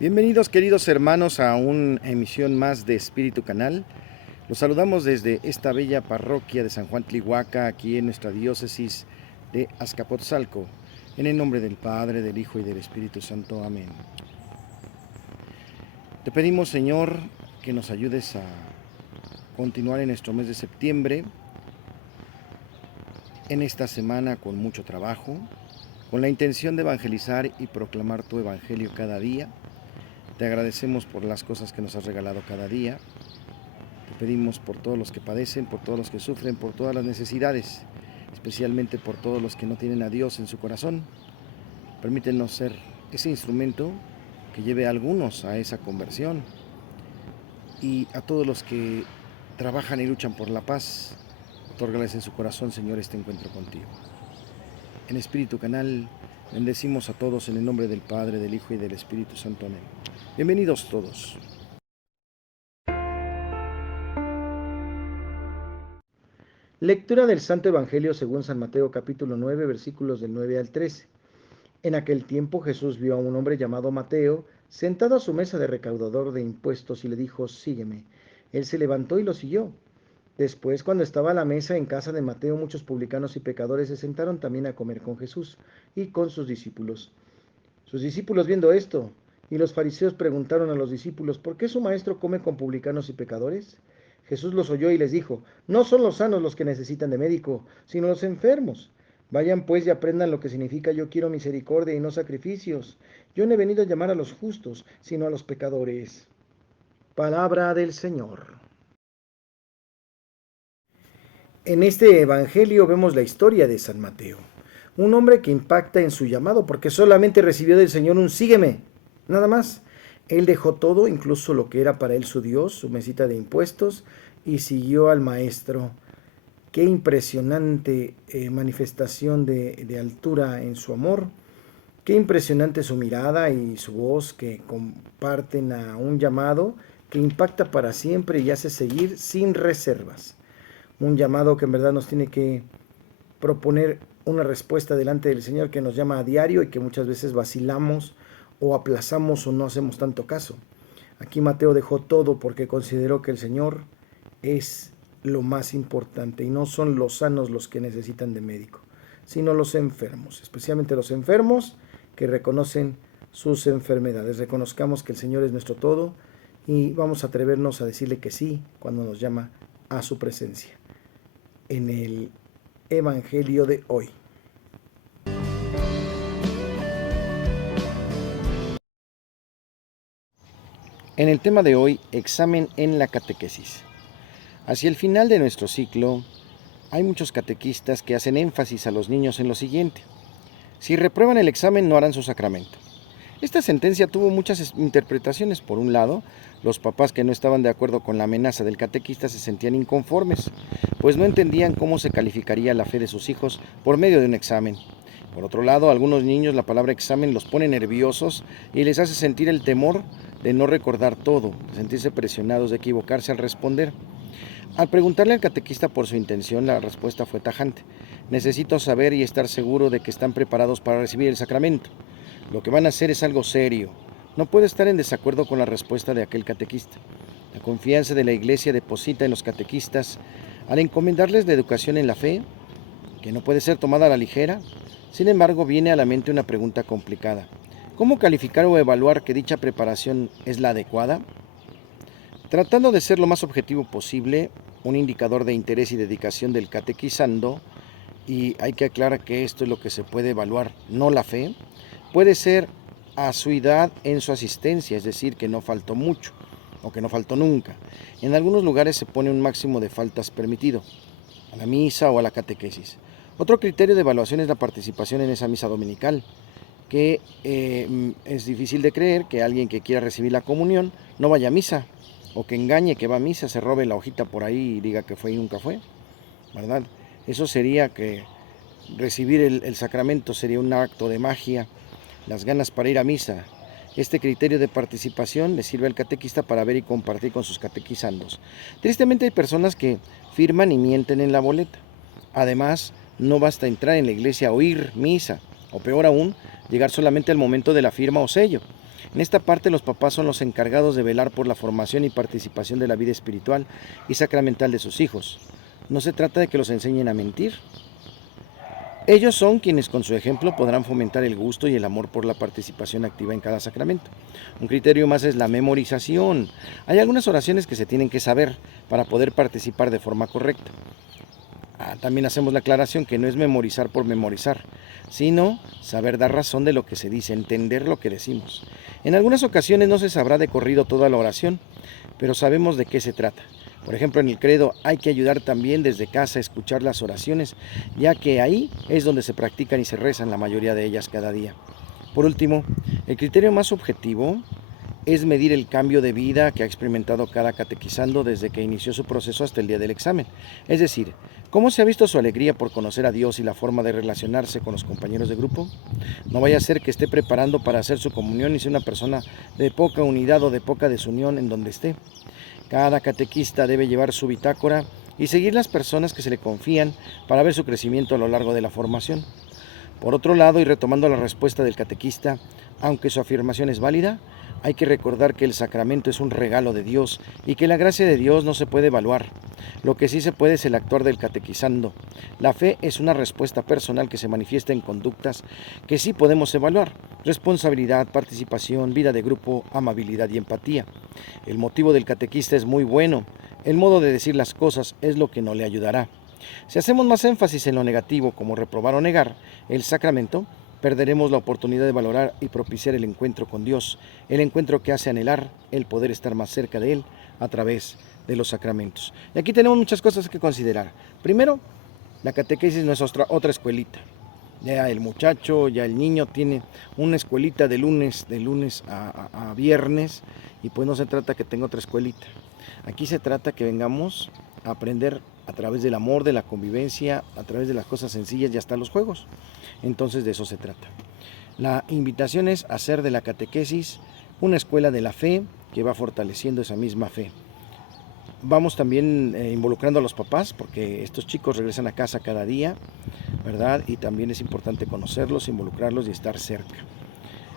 Bienvenidos queridos hermanos a una emisión más de Espíritu Canal. Los saludamos desde esta bella parroquia de San Juan Tlihuaca, aquí en nuestra diócesis de Azcapotzalco, en el nombre del Padre, del Hijo y del Espíritu Santo. Amén. Te pedimos, Señor, que nos ayudes a continuar en nuestro mes de septiembre, en esta semana con mucho trabajo, con la intención de evangelizar y proclamar tu evangelio cada día. Te agradecemos por las cosas que nos has regalado cada día. Te pedimos por todos los que padecen, por todos los que sufren, por todas las necesidades, especialmente por todos los que no tienen a Dios en su corazón. Permítenos ser ese instrumento que lleve a algunos a esa conversión, y a todos los que trabajan y luchan por la paz, otórgales en su corazón, Señor, este encuentro contigo. En Espíritu Canal bendecimos a todos en el nombre del Padre, del Hijo y del Espíritu Santo. Amén. Bienvenidos todos. Lectura del Santo Evangelio según San Mateo capítulo 9 versículos del 9 al 13. En aquel tiempo Jesús vio a un hombre llamado Mateo sentado a su mesa de recaudador de impuestos y le dijo: sígueme. Él se levantó y lo siguió. Después, cuando estaba a la mesa en casa de Mateo, muchos publicanos y pecadores se sentaron también a comer con Jesús y con sus discípulos. Sus discípulos, viendo esto, y los fariseos, preguntaron a los discípulos: ¿por qué su maestro come con publicanos y pecadores? Jesús los oyó y les dijo: no son los sanos los que necesitan de médico, sino los enfermos. Vayan pues y aprendan lo que significa: yo quiero misericordia y no sacrificios. Yo no he venido a llamar a los justos, sino a los pecadores. Palabra del Señor. En este evangelio vemos la historia de San Mateo, un hombre que impacta en su llamado porque solamente recibió del Señor un sígueme, nada más. Él dejó todo, incluso lo que era para él su Dios, su mesita de impuestos, y siguió al Maestro. Qué impresionante manifestación de altura en su amor, qué impresionante su mirada y su voz que comparten a un llamado que impacta para siempre y hace seguir sin reservas. Un llamado que en verdad nos tiene que proponer una respuesta delante del Señor, que nos llama a diario y que muchas veces vacilamos o aplazamos o no hacemos tanto caso. Aquí Mateo dejó todo porque consideró que el Señor es lo más importante y no son los sanos los que necesitan de médico, sino los enfermos, especialmente los enfermos que reconocen sus enfermedades. Reconozcamos que el Señor es nuestro todo y vamos a atrevernos a decirle que sí cuando nos llama a su presencia. En el Evangelio de hoy. En el tema de hoy, examen en la catequesis. Hacia el final de nuestro ciclo, hay muchos catequistas que hacen énfasis a los niños en lo siguiente: si reprueban el examen, no harán su sacramento. Esta sentencia tuvo muchas interpretaciones. Por un lado, los papás que no estaban de acuerdo con la amenaza del catequista se sentían inconformes, pues no entendían cómo se calificaría la fe de sus hijos por medio de un examen. Por otro lado, a algunos niños la palabra examen los pone nerviosos y les hace sentir el temor de no recordar todo, de sentirse presionados de equivocarse al responder. Al preguntarle al catequista por su intención, la respuesta fue tajante: necesito saber y estar seguro de que están preparados para recibir el sacramento. Lo que van a hacer es algo serio. No puedo estar en desacuerdo con la respuesta de aquel catequista. La confianza de la Iglesia deposita en los catequistas al encomendarles la educación en la fe, que no puede ser tomada a la ligera. Sin embargo, viene a la mente una pregunta complicada: ¿cómo calificar o evaluar que dicha preparación es la adecuada? Tratando de ser lo más objetivo posible, un indicador de interés y dedicación del catequizando, y hay que aclarar que esto es lo que se puede evaluar, no la fe, puede ser asiduidad en su asistencia, es decir, que no faltó mucho o que no faltó nunca. En algunos lugares se pone un máximo de faltas permitido, a la misa o a la catequesis. Otro criterio de evaluación es la participación en esa misa dominical, que es difícil de creer que alguien que quiera recibir la comunión no vaya a misa, o que engañe que va a misa, se robe la hojita por ahí y diga que fue y nunca fue, ¿verdad? Eso sería que recibir el sacramento sería un acto de magia, las ganas para ir a misa. Este criterio de participación le sirve al catequista para ver y compartir con sus catequizandos. Tristemente hay personas que firman y mienten en la boleta. Además, no basta entrar en la iglesia a oír misa, o peor aún, llegar solamente al momento de la firma o sello. En esta parte los papás son los encargados de velar por la formación y participación de la vida espiritual y sacramental de sus hijos. No se trata de que los enseñen a mentir. Ellos son quienes con su ejemplo podrán fomentar el gusto y el amor por la participación activa en cada sacramento. Un criterio más es la memorización. Hay algunas oraciones que se tienen que saber para poder participar de forma correcta. También hacemos la aclaración que no es memorizar por memorizar, sino saber dar razón de lo que se dice, entender lo que decimos. En algunas ocasiones no se sabrá de corrido toda la oración, pero sabemos de qué se trata. Por ejemplo, en el credo hay que ayudar también desde casa a escuchar las oraciones, ya que ahí es donde se practican y se rezan la mayoría de ellas cada día. Por último, el criterio más objetivo es medir el cambio de vida que ha experimentado cada catequizando desde que inició su proceso hasta el día del examen. Es decir, ¿cómo se ha visto su alegría por conocer a Dios y la forma de relacionarse con los compañeros de grupo? No vaya a ser que esté preparando para hacer su comunión y sea una persona de poca unidad o de poca desunión en donde esté. Cada catequista debe llevar su bitácora y seguir las personas que se le confían para ver su crecimiento a lo largo de la formación. Por otro lado, y retomando la respuesta del catequista, aunque su afirmación es válida, hay que recordar que el sacramento es un regalo de Dios y que la gracia de Dios no se puede evaluar. Lo que sí se puede es el actuar del catequizando. La fe es una respuesta personal que se manifiesta en conductas que sí podemos evaluar: responsabilidad, participación, vida de grupo, amabilidad y empatía. El motivo del catequista es muy bueno. El modo de decir las cosas es lo que no le ayudará. Si hacemos más énfasis en lo negativo, como reprobar o negar el sacramento, perderemos la oportunidad de valorar y propiciar el encuentro con Dios, el encuentro que hace anhelar el poder estar más cerca de Él a través de los sacramentos. Y aquí tenemos muchas cosas que considerar. Primero, la catequesis no es otra escuelita. Ya el muchacho, ya el niño tiene una escuelita de lunes a viernes, y pues no se trata que tenga otra escuelita. Aquí se trata que vengamos a aprender a través del amor, de la convivencia, a través de las cosas sencillas y hasta los juegos. Entonces de eso se trata. La invitación es hacer de la catequesis una escuela de la fe que va fortaleciendo esa misma fe. Vamos también involucrando a los papás, porque estos chicos regresan a casa cada día, ¿verdad? Y también es importante conocerlos, involucrarlos y estar cerca.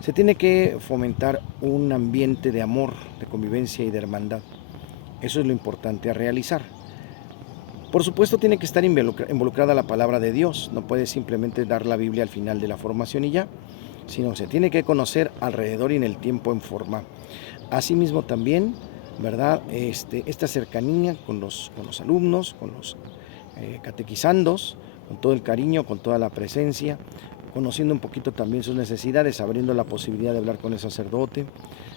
Se tiene que fomentar un ambiente de amor, de convivencia y de hermandad. Eso es lo importante a realizar. Por supuesto, tiene que estar involucrada la palabra de Dios. No puede simplemente dar la Biblia al final de la formación y ya, sino se tiene que conocer alrededor y en el tiempo en forma. Asimismo también, ¿verdad? Esta cercanía con los alumnos, con los catequizandos, con todo el cariño, con toda la presencia, conociendo un poquito también sus necesidades, abriendo la posibilidad de hablar con el sacerdote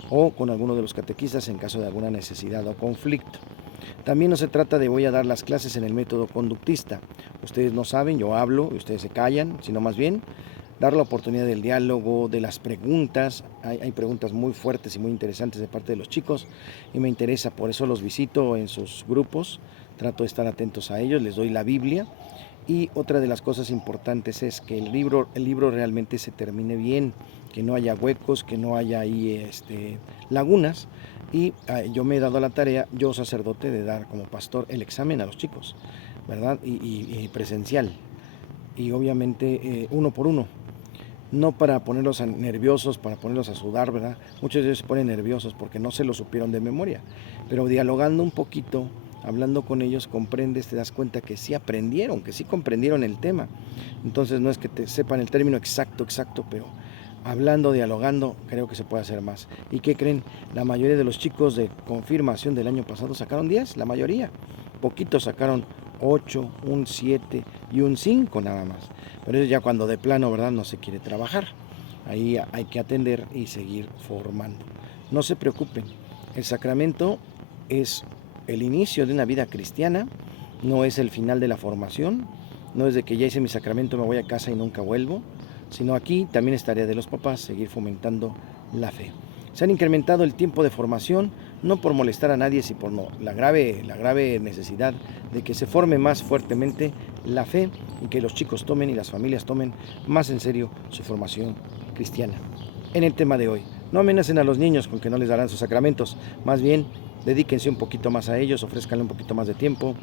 o con alguno de los catequistas en caso de alguna necesidad o conflicto. También no se trata de voy a dar las clases en el método conductista. Ustedes no saben, yo hablo y ustedes se callan, sino más bien dar la oportunidad del diálogo, de las preguntas. Hay preguntas muy fuertes y muy interesantes de parte de los chicos y me interesa, por eso los visito en sus grupos, trato de estar atentos a ellos, les doy la Biblia. Y otra de las cosas importantes es que el libro realmente se termine bien, que no haya huecos, que no haya ahí lagunas. Y yo me he dado la tarea, yo sacerdote, de dar como pastor el examen a los chicos, ¿verdad? Y presencial. Y obviamente uno por uno. No para ponerlos nerviosos, para ponerlos a sudar, ¿verdad? Muchos de ellos se ponen nerviosos porque no se lo supieron de memoria. Pero dialogando un poquito, hablando con ellos, comprendes, te das cuenta que sí aprendieron, que sí comprendieron el tema. Entonces no es que te sepan el término exacto, pero hablando, dialogando, creo que se puede hacer más. ¿Y qué creen? La mayoría de los chicos de confirmación del año pasado sacaron 10, la mayoría. Poquitos sacaron 8, un 7 y un 5 nada más. Pero eso ya cuando de plano, ¿verdad?, no se quiere trabajar. Ahí hay que atender y seguir formando. No se preocupen, el sacramento es el inicio de una vida cristiana, no es el final de la formación, no es de que ya hice mi sacramento, me voy a casa y nunca vuelvo, sino aquí también es tarea de los papás seguir fomentando la fe. Se han incrementado el tiempo de formación, no por molestar a nadie, sino por la grave necesidad de que se forme más fuertemente la fe y que los chicos tomen y las familias tomen más en serio su formación cristiana. En el tema de hoy, no amenacen a los niños con que no les darán sus sacramentos, más bien dedíquense un poquito más a ellos, ofrézcanle un poquito más de tiempo.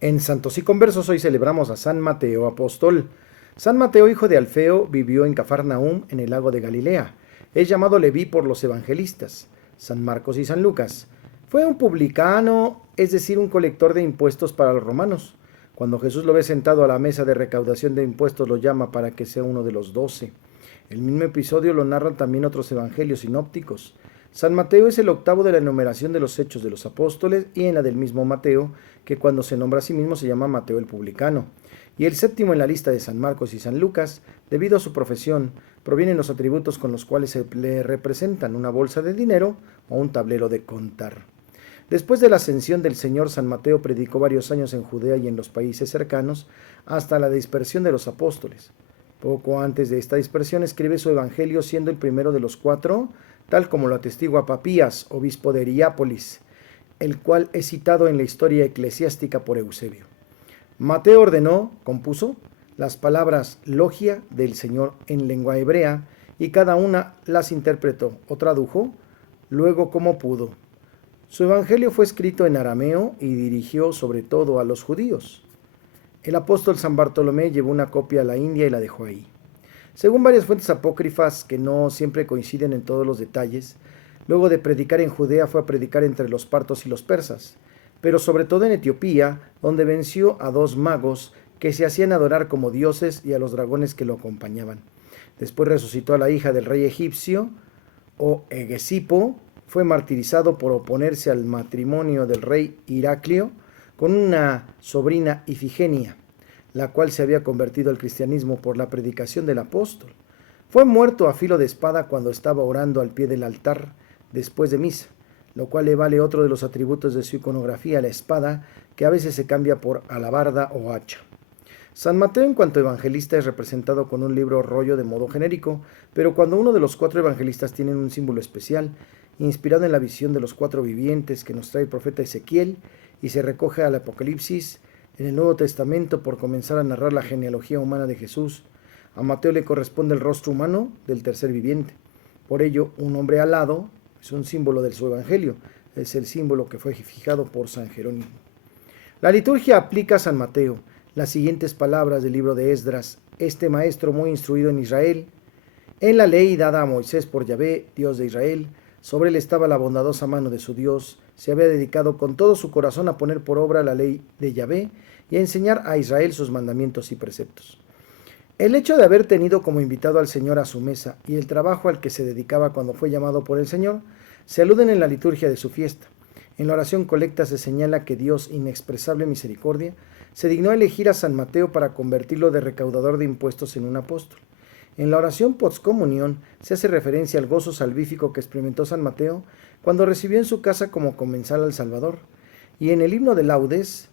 En Santos y Conversos hoy celebramos a San Mateo Apóstol. San Mateo, hijo de Alfeo, vivió en Cafarnaúm, en el lago de Galilea. Es llamado Leví por los evangelistas, San Marcos y San Lucas. Fue un publicano, es decir, un colector de impuestos para los romanos. Cuando Jesús lo ve sentado a la mesa de recaudación de impuestos, lo llama para que sea uno de los 12. El mismo episodio lo narran también otros evangelios sinópticos. San Mateo es el octavo de la enumeración de los hechos de los apóstoles y en la del mismo Mateo, que cuando se nombra a sí mismo se llama Mateo el publicano. Y el séptimo en la lista de San Marcos y San Lucas, debido a su profesión, provienen los atributos con los cuales se le representan una bolsa de dinero o un tablero de contar. Después de la ascensión del Señor, San Mateo predicó varios años en Judea y en los países cercanos, hasta la dispersión de los apóstoles. Poco antes de esta dispersión escribe su evangelio, siendo el primero de los 4, tal como lo atestigua Papías, obispo de Hierápolis, el cual es citado en la historia eclesiástica por Eusebio. Mateo compuso las palabras logia del Señor en lengua hebrea, y cada una las interpretó o tradujo luego como pudo. Su evangelio fue escrito en arameo y dirigió sobre todo a los judíos. El apóstol San Bartolomé llevó una copia a la India y la dejó ahí. Según varias fuentes apócrifas que no siempre coinciden en todos los detalles, luego de predicar en Judea fue a predicar entre los partos y los persas, pero sobre todo en Etiopía, donde venció a 2 magos que se hacían adorar como dioses y a los dragones que lo acompañaban. Después resucitó a la hija del rey egipcio, o Egesipo, fue martirizado por oponerse al matrimonio del rey Heraclio con una sobrina Ifigenia, la cual se había convertido al cristianismo por la predicación del apóstol. Fue muerto a filo de espada cuando estaba orando al pie del altar después de misa, lo cual le vale otro de los atributos de su iconografía, la espada, que a veces se cambia por alabarda o hacha. San Mateo, en cuanto evangelista, es representado con un libro rollo de modo genérico, pero cuando uno de los 4 evangelistas tiene un símbolo especial, inspirado en la visión de los 4 vivientes que nos trae el profeta Ezequiel, y se recoge al Apocalipsis en el Nuevo Testamento por comenzar a narrar la genealogía humana de Jesús, a Mateo le corresponde el rostro humano del tercer viviente. Por ello, un hombre alado es un símbolo de su evangelio, es el símbolo que fue fijado por San Jerónimo. La liturgia aplica a San Mateo las siguientes palabras del libro de Esdras: este maestro muy instruido en Israel, en la ley dada a Moisés por Yahvé, Dios de Israel, sobre él estaba la bondadosa mano de su Dios, se había dedicado con todo su corazón a poner por obra la ley de Yahvé y a enseñar a Israel sus mandamientos y preceptos. El hecho de haber tenido como invitado al Señor a su mesa y el trabajo al que se dedicaba cuando fue llamado por el Señor, se aluden en la liturgia de su fiesta. En la oración colecta se señala que Dios, inexpresable misericordia, se dignó a elegir a San Mateo para convertirlo de recaudador de impuestos en un apóstol. En la oración postcomunión se hace referencia al gozo salvífico que experimentó San Mateo cuando recibió en su casa como comensal al Salvador. Y en el himno de laudes,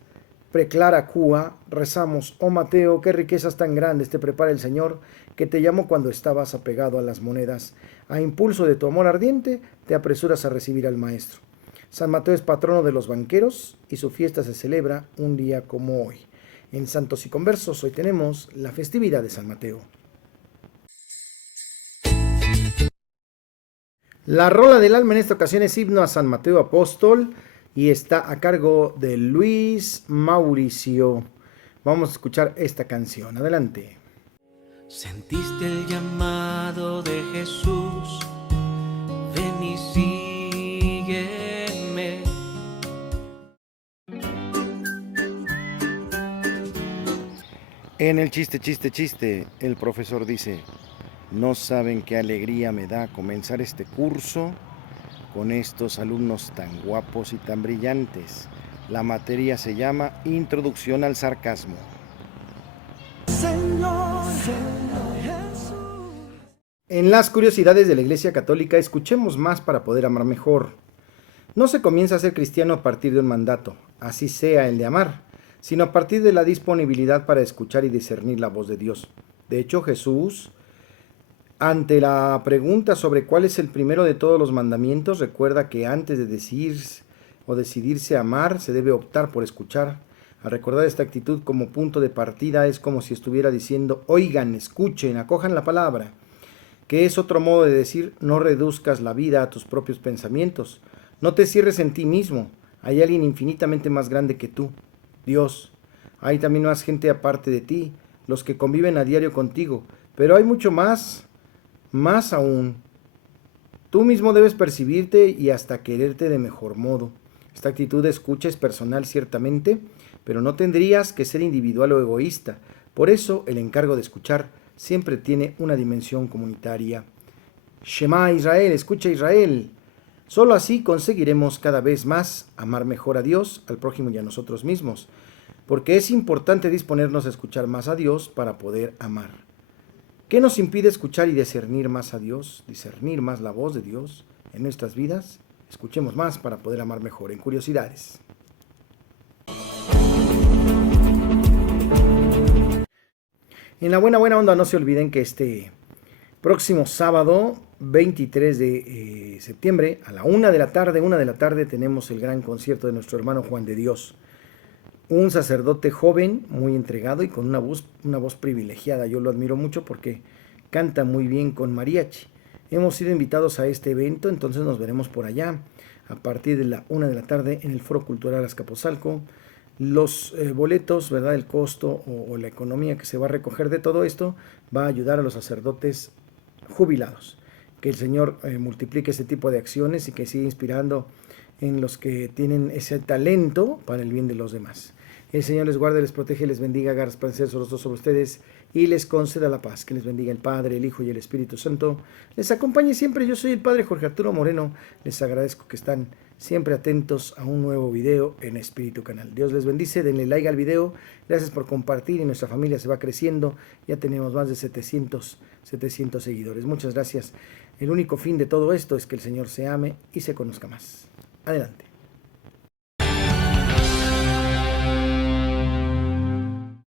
Preclara cua, rezamos: oh Mateo, qué riquezas tan grandes te prepara el Señor, que te llamó cuando estabas apegado a las monedas. A impulso de tu amor ardiente, te apresuras a recibir al Maestro. San Mateo es patrono de los banqueros y su fiesta se celebra un día como hoy. En Santos y Conversos hoy tenemos la festividad de San Mateo. La rola del alma en esta ocasión es himno a San Mateo Apóstol y está a cargo de Luis Mauricio. Vamos a escuchar esta canción. Adelante. Sentiste el llamado de Jesús, ven y sígueme. En el chiste, el profesor dice: no saben qué alegría me da comenzar este curso con estos alumnos tan guapos y tan brillantes. La materia se llama Introducción al Sarcasmo. Señor Jesús. En las curiosidades de la Iglesia Católica, escuchemos más para poder amar mejor. No se comienza a ser cristiano a partir de un mandato, así sea el de amar, sino a partir de la disponibilidad para escuchar y discernir la voz de Dios. De hecho, Jesús, ante la pregunta sobre cuál es el primero de todos los mandamientos, recuerda que antes de decidirse a amar, se debe optar por escuchar. Al recordar esta actitud como punto de partida, es como si estuviera diciendo: oigan, escuchen, acojan la palabra, que es otro modo de decir: no reduzcas la vida a tus propios pensamientos, no te cierres en ti mismo, hay alguien infinitamente más grande que tú, Dios. Hay también más gente aparte de ti, los que conviven a diario contigo, pero hay mucho más aún. Tú mismo debes percibirte y hasta quererte de mejor modo. Esta actitud de escucha es personal ciertamente, pero no tendrías que ser individual o egoísta. Por eso el encargo de escuchar siempre tiene una dimensión comunitaria. Shema Israel, escucha Israel. Solo así conseguiremos cada vez más amar mejor a Dios, al prójimo y a nosotros mismos, porque es importante disponernos a escuchar más a Dios para poder amar. ¿Qué nos impide escuchar y discernir más a Dios, discernir más la voz de Dios en nuestras vidas? Escuchemos más para poder amar mejor. En Curiosidades. En la buena onda, no se olviden que este próximo sábado 23 de septiembre a la 1 de la tarde tenemos el gran concierto de nuestro hermano Juan de Dios, un sacerdote joven, muy entregado y con una voz privilegiada. Yo lo admiro mucho porque canta muy bien con mariachi. Hemos sido invitados a este evento, entonces nos veremos por allá a partir de la 1 de la tarde en el Foro Cultural Azcapotzalco. Los boletos, ¿verdad? El costo o la economía que se va a recoger de todo esto va a ayudar a los sacerdotes jubilados. Que el Señor multiplique ese tipo de acciones y que siga inspirando en los que tienen ese talento para el bien de los demás. El Señor les guarde, les protege, les bendiga, haga resplandecer su rostro sobre ustedes y les conceda la paz. Que les bendiga el Padre, el Hijo y el Espíritu Santo. Les acompañe siempre. Yo soy el Padre Jorge Arturo Moreno. Les agradezco que están siempre atentos a un nuevo video en Espíritu Canal. Dios les bendice, denle like al video. Gracias por compartir y nuestra familia se va creciendo. Ya tenemos más de 700 seguidores. Muchas gracias. El único fin de todo esto es que el Señor se ame y se conozca más. Adelante.